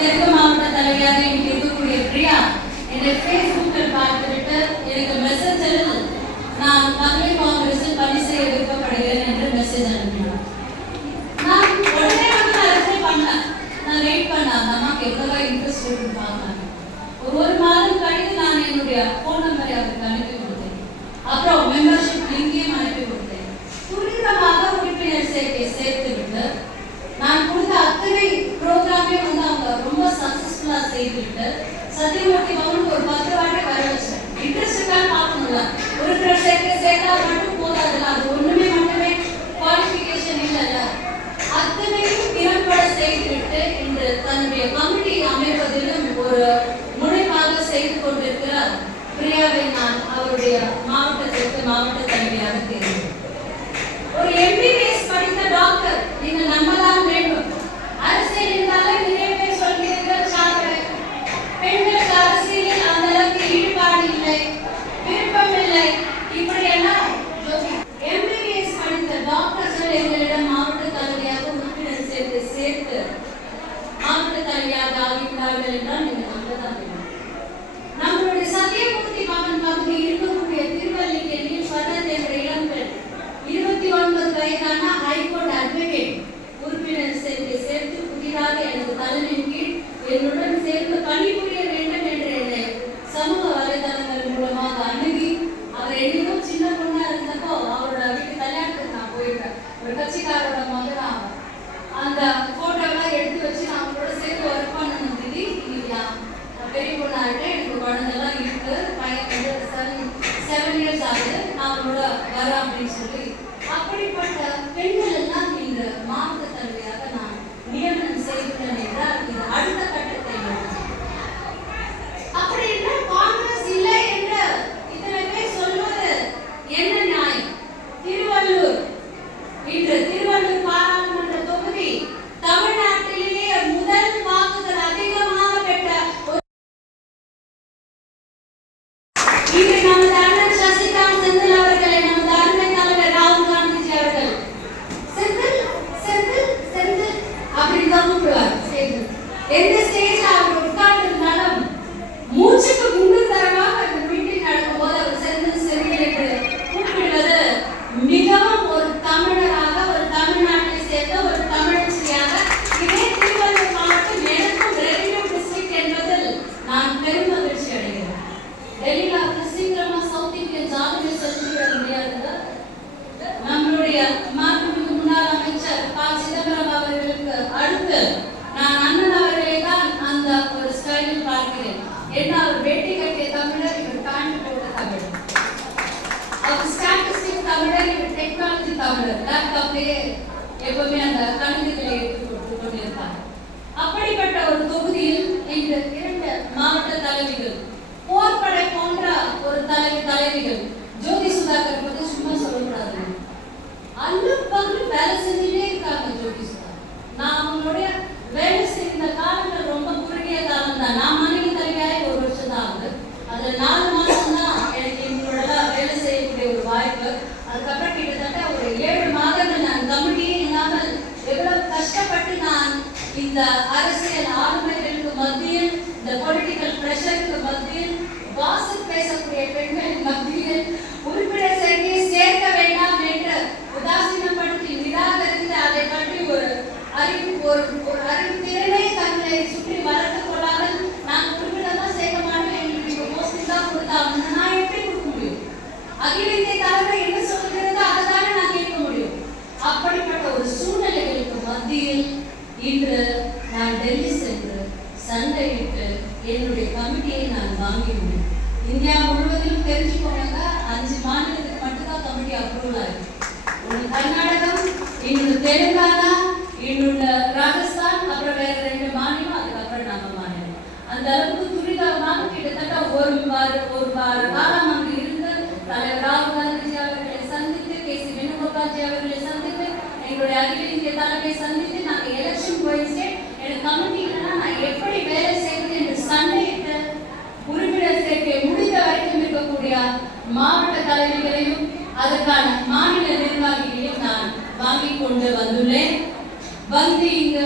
தெற்கு மாவட்ட தலைவராக இன்னைக்கு இருக்கக்கூடிய பிரியா என்னை ஃபேஸ்புக்கில் பார்த்துவிட்டு எனக்கு மெசேஜில் நான் மகளிர் காங்கிரஸில் பணி செய்ய விருப்பப்படுகிறேன் என்று மெசேஜ் அனுப்பினார். நான் உடனே நான் ரிப்ளை பண்ணேன். நான் வெயிட் பண்ணேன் அந்த அம்மாவுக்கு எவ்வளோ இன்ட்ரெஸ்ட் இருக்குன்னு பார்க்கலாம். ஒரு மாதம் கழித்து நான் என்னுடைய ஃபோன் நம்பரை அவருக்கு அனுப்பி கொடுத்தேன். அப்புறம் மெம்பர்ஷிப் லிங்கையும் அனுப்பி கொடுத்தேன். துரிதமாக உறுப்பினர் சேர்க்கை சேர்த்து விட்டு நான் கொடுத்த அத்தனை ப்ரோக்ராமே அவங்க ரொம்ப சக்சஸ்ஃபுல்லா செய்துவிட்டு சத்தியமூர்த்தி பவனுக்கு ஒரு 10 வாட்டி வர வச்சேன். இன்ட்ரெஸ்ட் இருக்கான்னு பார்க்கணும்ல. உறுப்பினர் சேர்க்கை சேர்த்தா மட்டும் போதாதுல்ல, அது ஒண்ணுமே மட்டுமே குவாலிஃபிகேஷன் இல்லைல்ல. அத்தனையும் திறம்பட செய்துவிட்டு இன்று தன்னுடைய கமிட்டி அமைப்பதிலும் ஒரு முனைப்பாக செய்து கொண்டிருக்கிறார் பிரியாவை நான் அவருடைய மாவட்டத்திற்கு மாவட்ட தலைவியாக தேர்ந்தெடுத்தேன். ஒரு MBBS படித்த டாக்டர் நீங்க நம்மதான் வேண்டும். அரசியல் இருந்தாலே நிறைய பேர் சொல்கிறீர்கள் சாப்பிட பெண்களுக்கு அரசியலில் அந்த அளவுக்கு ஈடுபாடு இல்லை, விருப்பம் இல்லை, இப்படி எல்லாம் MBBS படித்த டாக்டர்கள் எங்களிடம் மாவட்ட தலைவியாக உறுப்பினர் சேர்த்து மாவட்ட தலைவியாக ஆகிவிட்டார்கள் என்றால் நீங்க நம்பதான் வேண்டும். நம்மளுடைய சத்தியமூர்த்தி பவன் பகுதி இருக்கக்கூடிய திருவல்லிக்கேணியில் பரத் என்ற இளம்பெண் 29 வயதான ஹைகோர்ட் அட்வொகேட் உறுப்பினர் சேர்த்து புதிதாக எனது தலைமையின் கீழ் என்னுடன் சேர்ந்து பணிபுரிய வேண்டும் என்று என்னை சமூக வலைதளங்கள் மூலமாக அணுகி அவர் என்னையும் சின்ன பொண்ணா இருந்தப்போ அவரோட வீட்டு கல்யாணத்துக்கு நான் போயிருக்கேன். ஒரு கட்சிக்காரோட மகன் அந்த போட்டோலாம் எடுத்து வச்சு நான் அவங்களோட சேர்த்து ஒர்க் பண்ணணும். திதி இன்னைக்கு பெரிய பொண்ணாகிட்டேன், எனக்கு குழந்தைலாம் இருக்கு, பையன் வந்து 7 years ஆகுது, நான் அவங்களோட வரேன் அப்படின்னு சொல்லி அப்படிப்பட்ட பெண்கள் எல்லாம் இந்த மாவட்ட தலைவியாக நான் நியமனம் செய்துள்ளேன் என்றால் இது அடுத்த கட்டத்தை அப்படி என்றால் காங்கிரஸ் இல்லை என்று இத்தனை பேர் சொல்வது என்ன நியாயம்? திருவள்ளூர் இன்று திருவள்ளூர் பாராளுமன்ற தொகுதி தமிழ்நாட்டிலேயே முதல் வாக்குகள் அதிகமாக பெற்ற இன்று நமது அண்ணன் சசிகாந்த் செந்தில் அவர்களை நமது அருமை தலைவர் ராகுல் காந்திஜி அவர்கள் செந்தில் அப்படிதான் கூப்பிடுவார். எந்த ஸ்டேஜ்ல அவர் உட்கார்ந்து இருந்தாலும் மூச்சுக்கு குண்டு தரமாக அந்த மீட்டிங் நடக்கும் போது அவர் செந்தில் என்று கூப்பிடுவது மிகவும் ஒரு தமிழராக, ஒரு தமிழ்நாட்டை சேர்ந்த ஒரு தமிழச்சியாக இதே திருவள்ளூர் மாவட்டம் எனக்கும் ரெவென்யூ டிஸ்ட்ரிக்ட் என்பதில் நான் பெரும் மகிழ்ச்சி அடைகிறேன். டெல்லியில சீக்கிரமா சவுத் இந்தியன் ஜாதகை செலுத்திவிட முடியாதது. நம்மளுடைய மாண்புமிகு முன்னாள் அமைச்சர் ப. சிதம்பரம் அவர்களுக்கு அடுத்து நான் அண்ணன் அவர்களை தான் அந்த ஒரு ஸ்டைலில் பார்க்கிறேன். என்ன அவர் வேட்டி கட்டிய தமிழர், இவர் பேண்ட் போட்ட தமிழர், அவர் ஸ்டாட்டிஸ்டிக் தமிழர், இவர் டெக்னாலஜி தமிழர். லேப்டாப்லேயே எப்பவுமே அந்த கணிதங்களை எடுத்து கொடுத்து கொண்டிருப்பார். அப்படிப்பட்ட ஒரு தொகுதியில் இன்று 2 மாவட்ட தலைவிகள், போர்படை போன்ற ஒரு தலைவிகள், ஜோதி சுதாகர் பற்றி சும்மா சொல்லக்கூடாது, அல்லும் பகலும் வேலை செஞ்சுட்டே இருக்காங்க. ஜோதி சுதாகர் நான் அவங்களுடைய வேலை செய்த காலங்கள் ரொம்ப குறுகிய காலம் தான். நான் மாநில தலைவியாக 1 வருஷம் தான் ஆகுது. அதுல 4 மாதம் தான் எனக்கு இவங்களோட வேலை செய்யக்கூடிய ஒரு வாய்ப்பு. அதுக்கப்புறம் கிட்டத்தட்ட ஒரு 7 மாதங்கள் நான் கமிட்டியே இல்லாமல் எவ்வளவு கஷ்டப்பட்டு நான் இந்த அரசியல் ஆளுமைகளுக்கு மத்தியில், இந்த பொலிட்டிக்கல் பிரஷருக்கு மத்தியில், வாசல் பேசக்கூடிய பெண்களின் மத்தியில் உறுப்பினர் சேர்க்கையை சேர்க்க வேண்டாம் என்று உதாசீனப்படுத்தி நிராகரித்து அதை பற்றி ஒரு அறிவுத்திறனை தங்களை சுற்றி வளர்த்துக் கொள்ளாமல் நான் உறுப்பினர் தான் சேர்க்க மாட்டேன் என்று போஸ்டிங் தான் கொடுத்தாங்க. நான் எப்படி கொடுக்க முடியும்? அகில இந்திய தலைமை என்ன சொல்கிறது அதை தானே நான் கேட்க முடியும். அப்படிப்பட்ட ஒரு சூழ்நிலைகளுக்கு மத்தியில் இன்று நான் டெல்லி சென்று சண்டையிட்டு என்னுடைய கமிட்டியை நான் வாங்கியுள்ளேன். இந்தியா முழுவதிலும் தெரிஞ்சுக்கோங்க, 5 மாநிலத்துக்கு மட்டும்தான் கமிட்டி அப்ரூவல் ஆயிருக்கு. ஒன்று கர்நாடகம், இன்னொன்று தெலுங்கானா, இன்னொன்று ராஜஸ்தான், அப்புறம் வேற 2 மாநிலம், அதுக்கப்புறம் நம்ம மாநிலம். அந்த அளவுக்கு துரிதமாக கிட்டத்தட்ட ஒரு வார காலம் அங்கு இருந்து தலைவர் ராகுல் காந்திஜி அவர்களை சந்தித்து, KC வேணுகோபால்ஜி அவர்களை சந்தித்து, எங்களுடைய அகில இந்திய தலைமை சந்தித்து நாங்கள் எலெக்ஷன் போயிட்டு எனக்கு கமிட்டி இல்லைன்னா நான் எப்படி வேலை செய்வது என்று சண்டையிட்டு உறுப்பினர் சேர்க்கை முடிந்த வரைக்கும் இருக்கக்கூடிய மாவட்ட தலைவர்களையும் அதற்கான மாநில நிர்வாகிகளையும் நான் வாங்கி கொண்டு வந்துள்ளேன். வந்து இங்கு